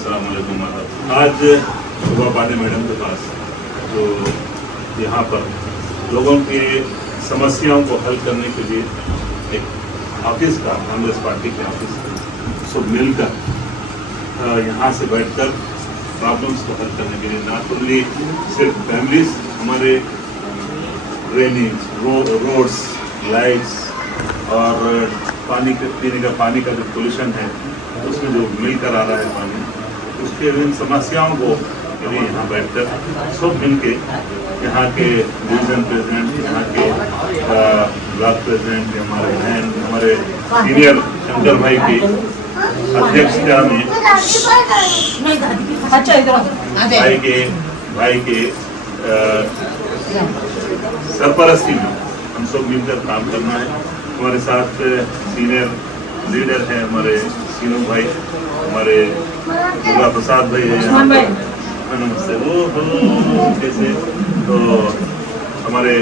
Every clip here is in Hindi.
अस्सलाम वालेकुम। आज सुबह पाने मैडम के पास जो यहाँ पर लोगों की समस्याओं को हल करने के लिए एक ऑफिस का, कांग्रेस पार्टी के ऑफिस सब मिलकर यहाँ से बैठकर प्रॉब्लम्स को हल करने के लिए, नॉट ओनली सिर्फ फैमिलीज, हमारे ड्रेनेज, रोड्स, लाइट्स और पानी के पीने का पानी का जो पोल्यूशन है उसमें जो मिलकर आ रहा है पानी, उसके विभिन्न समस्याओं को यहाँ बैठकर सब मिलके यहाँ के डिवीजन प्रेसिडेंट, यहाँ के ब्लॉक प्रेसिडेंट, हमारे बहन, हमारे सीनियर शंकर भाई की अध्यक्षता में भाई के सरपरस्ती में हम सब मिलकर काम करना है। हमारे साथ सीनियर लीडर हैं हमारे सीनू भाई, हमारे दुर्गा प्रसाद भाई है यहाँ पर, नमस्ते, वो कैसे, तो हमारे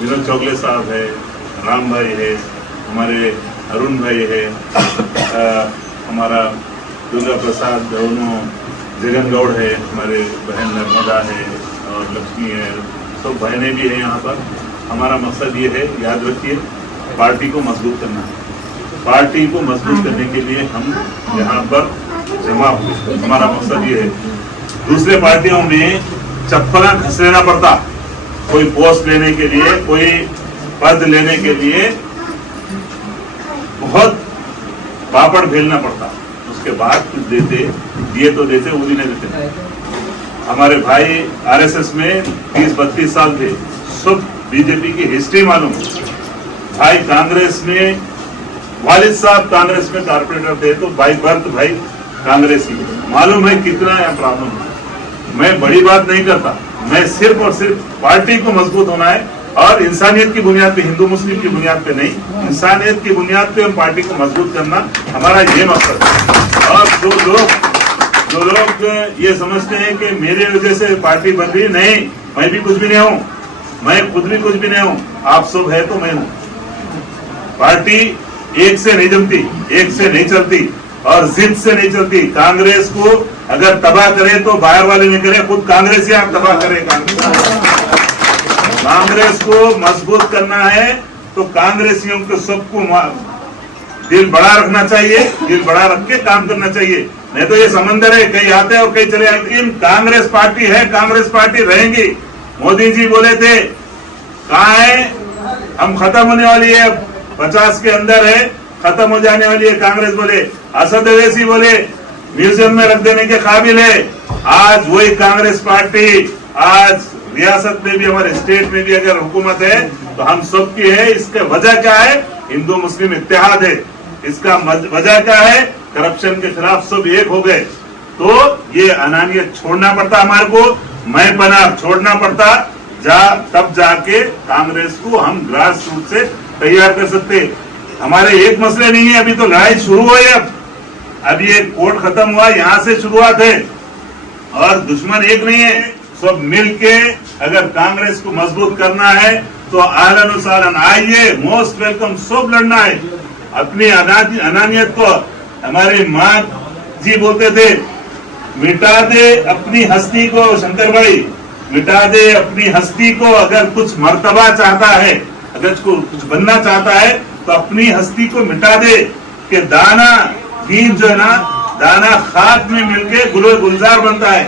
विनोद चौगले साहब है, राम भाई है, हमारे अरुण भाई है, हमारा दुर्गा प्रसाद, दोनों जगन गौड़ है, हमारे बहन नर्मदा है और लक्ष्मी है, सब बहनें भी हैं यहाँ पर। हमारा मकसद ये है, याद रखिए, पार्टी को मजबूत करना है। पार्टी को मजबूत करने के लिए हम यहाँ पर जमा हुए, हमारा मकसद ये है। दूसरे पार्टियों में चप्पला घसीटना पड़ता, कोई पोस्ट लेने के लिए, कोई पद लेने के लिए बहुत पापड़ बेलना पड़ता, उसके बाद कुछ देते, दिए तो देते, वो भी नहीं देते। हमारे भाई आरएसएस में 30-32 साल थे, सब बीजेपी की हिस्ट्री मालूम। भाई कांग्रेस में, वालिद साहब कांग्रेस में कारपोरेटर थे, तो बाई बर्थ भाई कांग्रेस ही मालूम है कितना यहाँ प्रॉब्लम है। मैं बड़ी बात नहीं करता, मैं सिर्फ और सिर्फ पार्टी को मजबूत होना है और इंसानियत की बुनियाद पे, हिंदू मुस्लिम की बुनियाद पे नहीं, इंसानियत की बुनियाद पे हम पार्टी को मजबूत करना, हमारा ये मकसद है। और जो लोग ये समझते हैं कि मेरे वजह से पार्टी बन रही, नहीं, मैं भी कुछ भी नहीं हूँ, मैं खुद भी कुछ भी नहीं हूँ, आप सब है तो मैं हूँ। पार्टी एक से नहीं जमती, एक से नहीं चलती और जिद से नहीं चलती। कांग्रेस को अगर तबाह करे तो बाहर वाले नहीं करे, खुद कांग्रेस ही आप तबाह करे। कांग्रेस को मजबूत करना है तो कांग्रेसियों को सबको दिल बड़ा रखना चाहिए, दिल बड़ा रख के काम करना चाहिए। नहीं तो ये समंदर है, कहीं आते हैं और कहीं चले आते। लेकिन कांग्रेस पार्टी है, कांग्रेस पार्टी रहेंगी। मोदी जी बोले थे, कहाँ है, हम खत्म होने वाली है, 50 के अंदर है, खत्म हो जाने वाली है। कांग्रेस बोले, असद अवैसी बोले म्यूजियम में रख देने के काबिल है। आज वही कांग्रेस पार्टी आज रियासत में भी, हमारे स्टेट में भी अगर हुकूमत है तो हम सबकी है। इसके वजह क्या है, हिंदू मुस्लिम इत्तेहाद है। इसका वजह क्या है, करप्शन के खिलाफ सब एक हो गए। तो ये अनानियत छोड़ना पड़ता हमारे को, मैं बना छोड़ना पड़ता, तब जाके कांग्रेस को हम ग्रास रूट से तैयार कर सकते। हमारे एक मसले नहीं है, अभी तो लड़ाई शुरू हुई है। अभी एक कोर्ट खत्म हुआ, यहाँ से शुरुआत है और दुश्मन एक नहीं है। सब मिलके अगर कांग्रेस को मजबूत करना है तो आहलन व सहलन, आइए, मोस्ट वेलकम, सब लड़ना है। अपनी अनानियत को, हमारे माँ जी बोलते थे, मिटा दे अपनी हस्ती को, शंकर भाई, मिटा दे अपनी हस्ती को। अगर कुछ मर्तबा चाहता है, अगर कुछ बनना चाहता है तो अपनी हस्ती को मिटा दे। कि दाना बीज जो है ना, दाना खाक में मिलके गुलो गुलजार बनता है,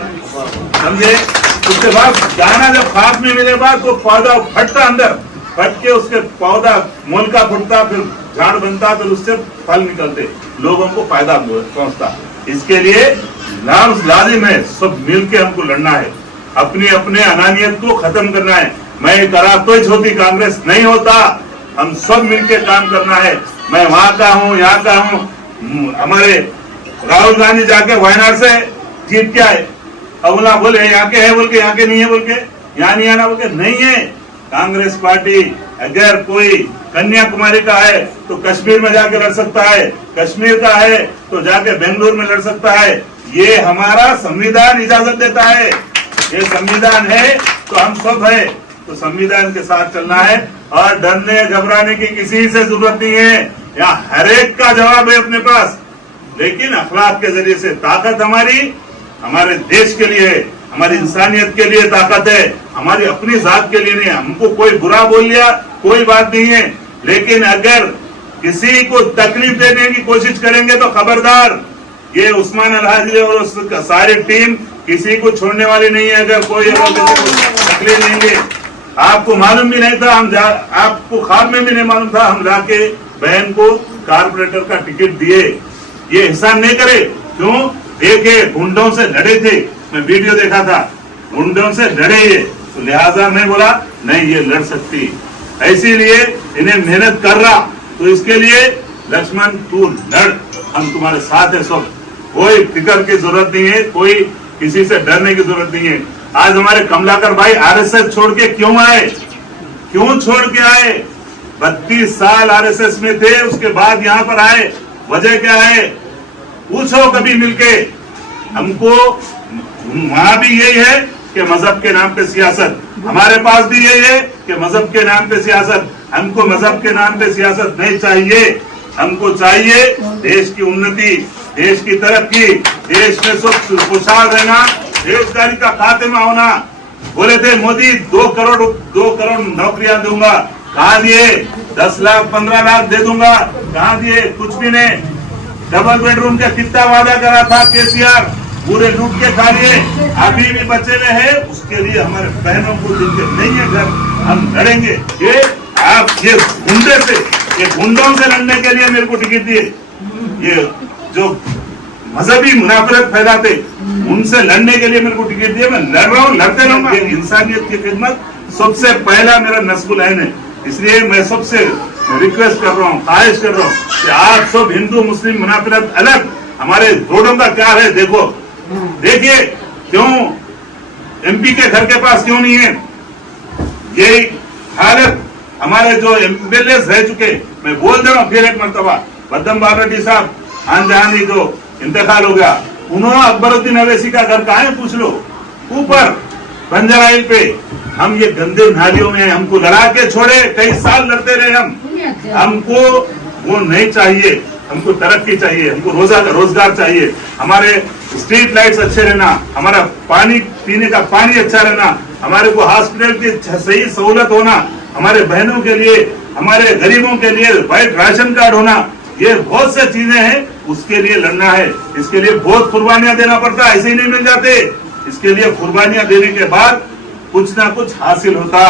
समझे। उसके बाद दाना जब खाक में मिले बाद तो पौधा फटता, अंदर फट के उसके पौधा मूल का फुटता, फिर झाड़ बनता, फिर उससे फल निकलते, लोगों को फायदा पहुंचता। इसके लिए लाजिम है सब मिलके हमको लड़ना है, अपनी अपने अनानियत को खत्म करना है। मैं करा तो होती, कांग्रेस नहीं होता, हम सब मिलके काम करना है। मैं वहां का हूँ, यहाँ का हूँ। हमारे राहुल गांधी जाके वायनाड से जीत के आए, अवला बोले यहाँ के है बोल के, यहाँ के नहीं है बोल के, यहाँ नहीं आना बोल के, नहीं है। कांग्रेस पार्टी अगर कोई कन्याकुमारी का है तो कश्मीर में जाके लड़ सकता है, कश्मीर का है तो जाके बेंगलुरु में लड़ सकता है। ये हमारा संविधान इजाजत देता है, ये संविधान है तो हम सब है, तो संविधान के साथ चलना है और डरने घबराने की किसी से जरूरत नहीं है। यहाँ हर एक का जवाब है अपने पास, लेकिन अखलाक के जरिए से ताकत हमारी हमारे देश के लिए है, हमारी इंसानियत के लिए ताकत है, हमारी अपनी जात के लिए नहीं है। हमको कोई बुरा बोल लिया कोई बात नहीं है, लेकिन अगर किसी को तकलीफ देने की कोशिश करेंगे तो खबरदार, ये उस्मान अलहाजी और उसका सारी टीम किसी को छोड़ने वाली नहीं है। अगर कोई तकलीफ देंगे, आपको मालूम भी नहीं था, आपको ख्वाब में भी नहीं मालूम था, हम जाके बहन को कारपोरेटर का टिकट दिए, ये एहसान नहीं करे। क्यों? देखे गुंडों से लड़े थे, मैं वीडियो देखा था, गुंडों से लड़े ये, तो लिहाजा मैं बोला नहीं ये लड़ सकती, इसीलिए इन्हें मेहनत कर रहा। तो इसके लिए लक्ष्मण तू लड़, हम तुम्हारे साथ है सब, कोई फिक्र की जरूरत नहीं है, कोई किसी से डरने की जरूरत नहीं है। आज हमारे कमलाकर भाई आरएसएस छोड़ के क्यों आए? क्यों छोड़ के आए? 32 साल आरएसएस में थे, उसके बाद यहाँ पर आए, वजह क्या है? पूछो कभी मिलके। हमको वहां भी यही है कि मजहब के नाम पे सियासत, हमारे पास भी यही है कि मजहब के नाम पे सियासत। हमको मजहब के नाम पे सियासत नहीं चाहिए, हमको चाहिए देश की उन्नति, देश की तरक्की, देश में सब खुशहाल रहना, बेरोजगारी का खात्मा होना। बोले थे मोदी 2 करोड़ नौकरियां दूंगा, कहा दिए? 10 लाख 15 लाख दे दूंगा, कहा दिए? कुछ भी नहीं। डबल बेडरूम का कितना वादा करा था केसीआर, पूरे लूट के खा लिए, अभी भी बचे हुए हैं। उसके लिए हमारे बहनों को जिनके नहीं है घर, हम लड़ेंगे। ये आप ये गुंडे से, ये गुंडों से लड़ने के लिए मेरे को टिकट दिए, ये जो मजहबी मुनाफरत फैलाते उनसे लड़ने के लिए मेरे को टिकट दिए, मैं लड़ रहा हूँ, लड़ते रहूंगा। इंसानियत की खिदमत सबसे पहला मेरा नस्बुल ऐन है, इसलिए मैं सबसे रिक्वेस्ट कर रहा हूँ, ख्वाहिश कर रहा हूँ कि आप सब हिंदू मुस्लिम मुनाफरत अलग, हमारे रोडों का क्या है देखो, देखिए क्यों एमपी के घर के पास क्यों नहीं है? ये हालत हमारे जो एमएलए रह चुके, मैं बोल दे रहा हूँ फिर एक मरतबा, बद्दम बाबरेड्डी साहब आनजहानी जो इंतकाल हो गया, उन्होंने अकबरुद्दीन अवैसी का घर कहाँ है पूछ लो, ऊपर बंजर आइल पे। हम ये गंदे नालियों में हमको लड़ा के छोड़े, कई साल लड़ते रहे हम, हमको वो नहीं चाहिए, हमको तरक्की चाहिए, हमको रोजगार चाहिए, हमारे स्ट्रीट लाइट्स अच्छे रहना, हमारा पानी पीने का पानी अच्छा रहना, हमारे को हॉस्पिटल की सही सहूलत होना, हमारे बहनों के लिए, हमारे गरीबों के लिए व्हाइट राशन कार्ड होना, ये बहुत से चीजें हैं, उसके लिए लड़ना है। इसके लिए बहुत कुर्बानियां देना पड़ता है, ऐसे ही नहीं मिल जाते। इसके लिए कुर्बानियां देने के बाद कुछ ना कुछ हासिल होता।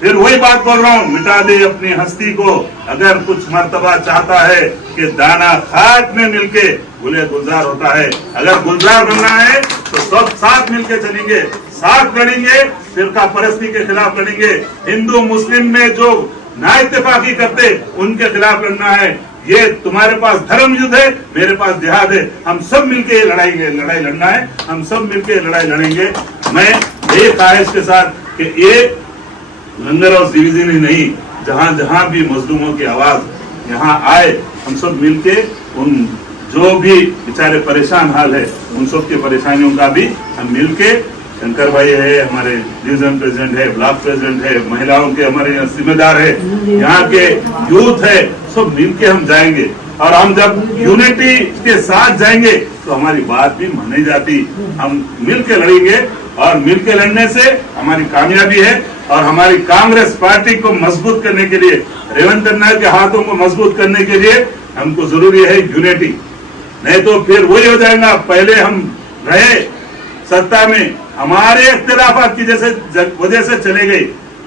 फिर वही बात बोल रहा हूँ, मिटा दे अपनी हस्ती को, अगर कुछ मर्तबा चाहता है कि दाना खाक में मिलके गुले गुलजार होता है। अगर गुलजार बनना है तो सब साथ मिलके चलेंगे, साथ लड़ेंगे, फिरका परस्ती के खिलाफ लड़ेंगे, हिंदू मुस्लिम में जो ना इत्तेफाकी करते उनके खिलाफ लड़ना है। ये तुम्हारे पास धर्म युद्ध है, मेरे पास जिहाद है, हम सब मिलके लड़ाई लड़ना है, हम सब मिलके लड़ाई लड़ेंगे। मैं यही ख्वाहिश के साथ कि ये लंगर और डिवीजन ही नहीं, जहां जहां भी मजलूमों की आवाज यहाँ आए, हम सब मिलके उन जो भी बेचारे परेशान हाल है उन सब की परेशानियों का भी हम मिलके, शंकर भाई है हमारे डिवीजन प्रेसिडेंट है, ब्लॉक प्रेसिडेंट है, महिलाओं के हमारे यहाँ जिम्मेदार है, यहाँ के यूथ है, सब मिलके हम जाएंगे। और हम जब यूनिटी के साथ जाएंगे तो हमारी बात भी मानी जाती, हम मिलके लड़ेंगे और मिलके लड़ने से हमारी कामयाबी है। और हमारी कांग्रेस पार्टी को मजबूत करने के लिए, रेवंत नायक के हाथों को मजबूत करने के लिए हमको जरूरी है यूनिटी, नहीं तो फिर वही हो जाएगा। पहले हम रहे सत्ता में, हमारे इख्तिलाफात की वजह से चले गए,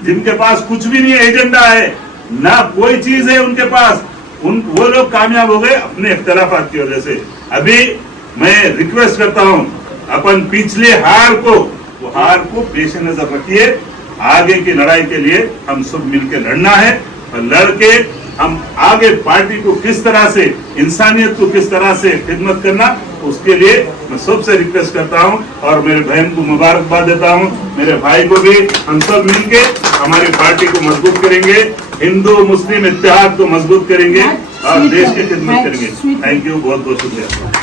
जिनके पास कुछ भी नहीं एजेंडा है, ना कोई चीज है उनके पास, वो लोग कामयाब हो गए अपने इख्तिलाफात की वजह से। अभी मैं रिक्वेस्ट करता हूँ, अपन पिछले हार को पेश नजर रखिए, आगे की लड़ाई के लिए हम सब मिलकर लड़ना है, और लड़के हम आगे पार्टी को किस तरह से, इंसानियत को किस तरह से खिदमत करना, उसके लिए मैं सबसे रिक्वेस्ट करता हूं और मेरे बहन को मुबारकबाद देता हूं, मेरे भाई को भी। हम सब मिलके हमारी पार्टी को मजबूत करेंगे, हिंदू मुस्लिम इत्तेहाद को मजबूत करेंगे और देश की खिदमत करेंगे। थैंक यू, बहुत बहुत शुक्रिया।